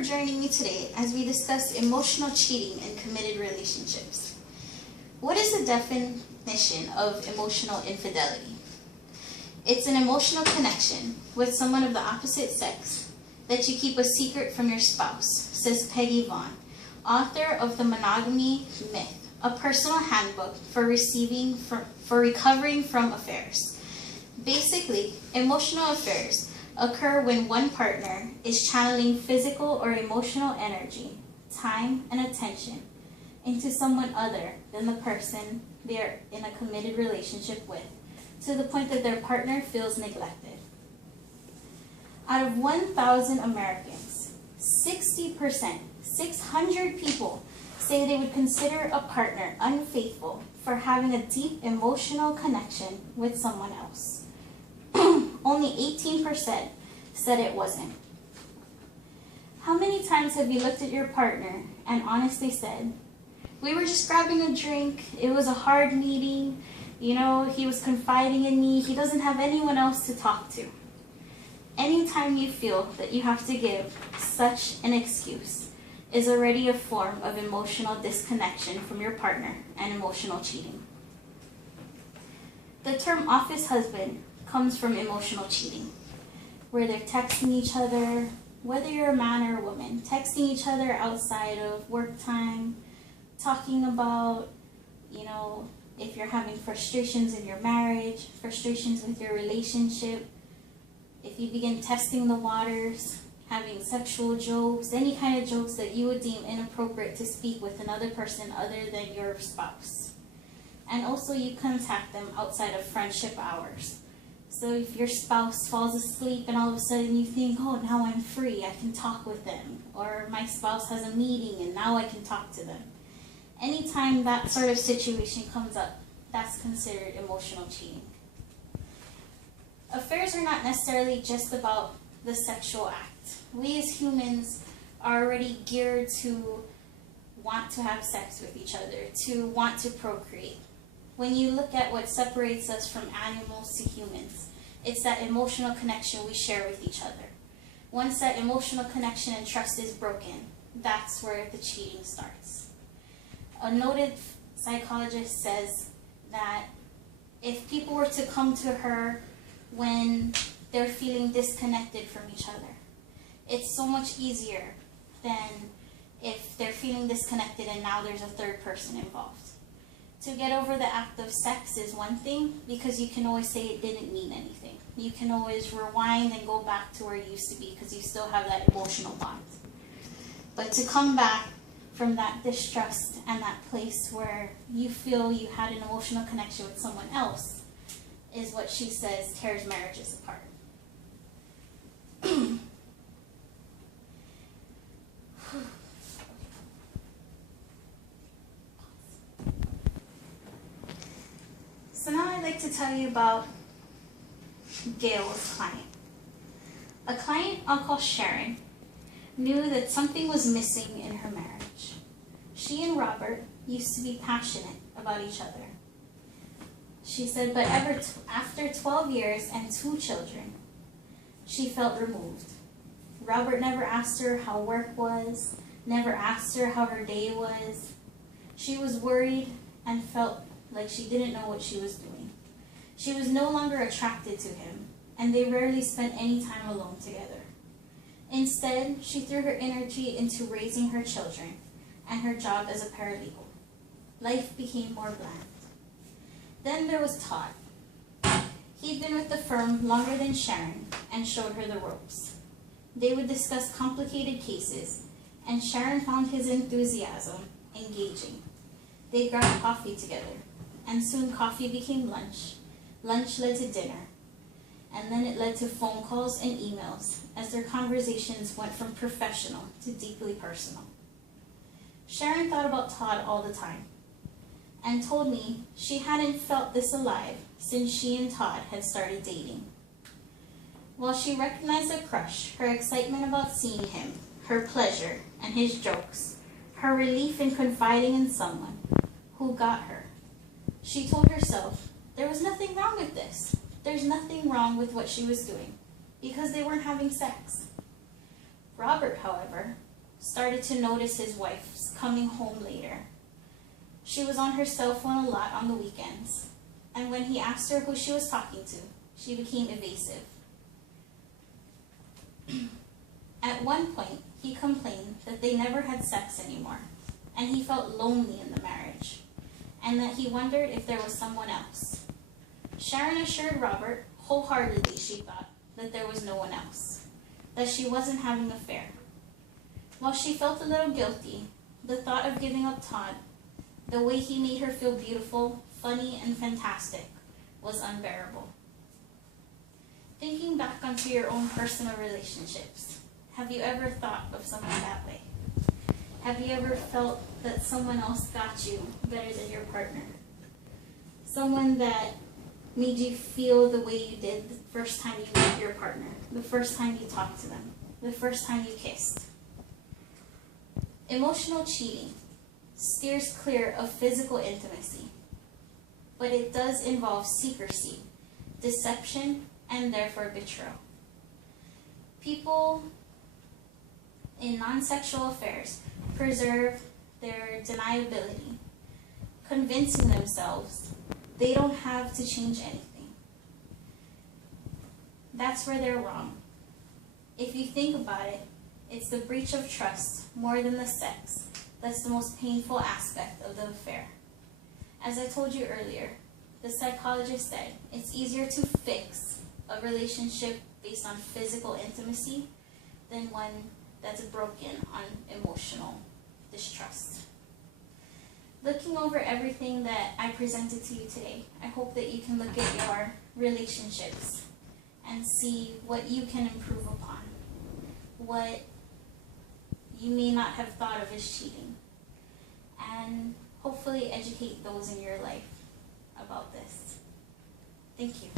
for joining me today as we discuss emotional cheating in committed relationships. What is the definition of emotional infidelity? It's an emotional connection with someone of the opposite sex that you keep a secret from your spouse, says Peggy Vaughn, author of The Monogamy Myth, a personal handbook for recovering from affairs. Basically, emotional affairs occur when one partner is channeling physical or emotional energy, time, and attention into someone other than the person they are in a committed relationship with, to the point that their partner feels neglected. Out of 1,000 Americans, 60%, 600 people, say they would consider a partner unfaithful for having a deep emotional connection with someone else. Only 18% said it wasn't. How many times have you looked at your partner and honestly said, "We were just grabbing a drink, it was a hard meeting, he was confiding in me, he doesn't have anyone else to talk to"? Anytime you feel that you have to give such an excuse is already a form of emotional disconnection from your partner and emotional cheating. The term office husband comes from emotional cheating, where they're texting each other, whether you're a man or a woman, texting each other outside of work time, talking about, if you're having frustrations in your marriage, frustrations with your relationship, if you begin testing the waters, having sexual jokes, any kind of jokes that you would deem inappropriate to speak with another person other than your spouse. And also you contact them outside of friendship hours. So if your spouse falls asleep and all of a sudden you think, "Oh, now I'm free, I can talk with them," or "My spouse has a meeting and now I can talk to them." Anytime that sort of situation comes up, that's considered emotional cheating. Affairs are not necessarily just about the sexual act. We as humans are already geared to want to have sex with each other, to want to procreate. When you look at what separates us from animals to humans, it's that emotional connection we share with each other. Once that emotional connection and trust is broken, that's where the cheating starts. A noted psychologist says that if people were to come to her when they're feeling disconnected from each other, it's so much easier than if they're feeling disconnected and now there's a third person involved. To get over the act of sex is one thing, because you can always say it didn't mean anything. You can always rewind and go back to where it used to be because you still have that emotional bond. But to come back from that distrust and that place where you feel you had an emotional connection with someone else is what she says tears marriages apart. So now I'd like to tell you about Gail's client. A client I'll call Sharon knew that something was missing in her marriage. She and Robert used to be passionate about each other. She said, but after 12 years and 2 children, she felt removed. Robert never asked her how work was, never asked her how her day was. She was worried and felt like she didn't know what she was doing. She was no longer attracted to him, and they rarely spent any time alone together. Instead, she threw her energy into raising her children and her job as a paralegal. Life became more bland. Then there was Todd. He'd been with the firm longer than Sharon and showed her the ropes. They would discuss complicated cases, and Sharon found his enthusiasm engaging. They grabbed coffee together, and soon coffee became lunch. Lunch led to dinner, and then it led to phone calls and emails as their conversations went from professional to deeply personal. Sharon thought about Todd all the time and told me she hadn't felt this alive since she and Todd had started dating. While she recognized a crush, her excitement about seeing him, her pleasure, and his jokes, her relief in confiding in someone who got her, she told herself there was nothing wrong with this. There's nothing wrong with what she was doing because they weren't having sex. Robert, however, started to notice his wife's coming home later. She was on her cell phone a lot on the weekends, and when he asked her who she was talking to, she became evasive. At one point, he complained that they never had sex anymore, and he felt lonely in the marriage, and that he wondered if there was someone else. Sharon assured Robert wholeheartedly she thought that there was no one else, that she wasn't having an affair. While she felt a little guilty, the thought of giving up Todd, the way he made her feel beautiful, funny, and fantastic, was unbearable. Thinking back onto your own personal relationships, have you ever thought of someone that way? Have you ever felt that someone else got you better than your partner? Someone that made you feel the way you did the first time you met your partner, the first time you talked to them, the first time you kissed. Emotional cheating steers clear of physical intimacy, but it does involve secrecy, deception, and therefore betrayal. People in non-sexual affairs preserve their deniability, convincing themselves they don't have to change anything. That's where they're wrong. If you think about it, it's the breach of trust more than the sex that's the most painful aspect of the affair. As I told you earlier, the psychologist said it's easier to fix a relationship based on physical intimacy than one that's broken on emotional distrust. Looking over everything that I presented to you today, I hope that you can look at your relationships and see what you can improve upon, what you may not have thought of as cheating, and hopefully educate those in your life about this. Thank you.